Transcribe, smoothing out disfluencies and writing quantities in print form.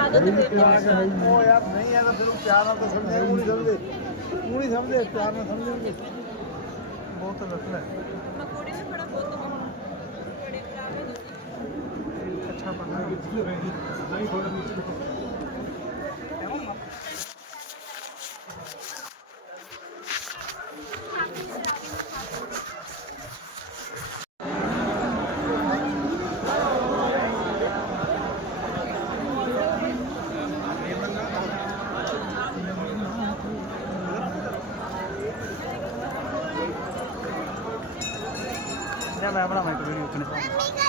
ਉਹ ਯਾਰ ਨਹੀਂ ਆ ਤਾਂ ਫਿਰ ਪਿਆਰ ਨਾਲ ਤਾਂ ਸਮਝੇ ਉਹ ਨਹੀਂ ਸਮਝੇ ਪਿਆਰ ਨਾਲ ਸਮਝेंगे बहुत रखना है मकोड़े में थोड़ा बहुत बड़े प्यार में अच्छा पढ़ना मैं बड़ा वीडियो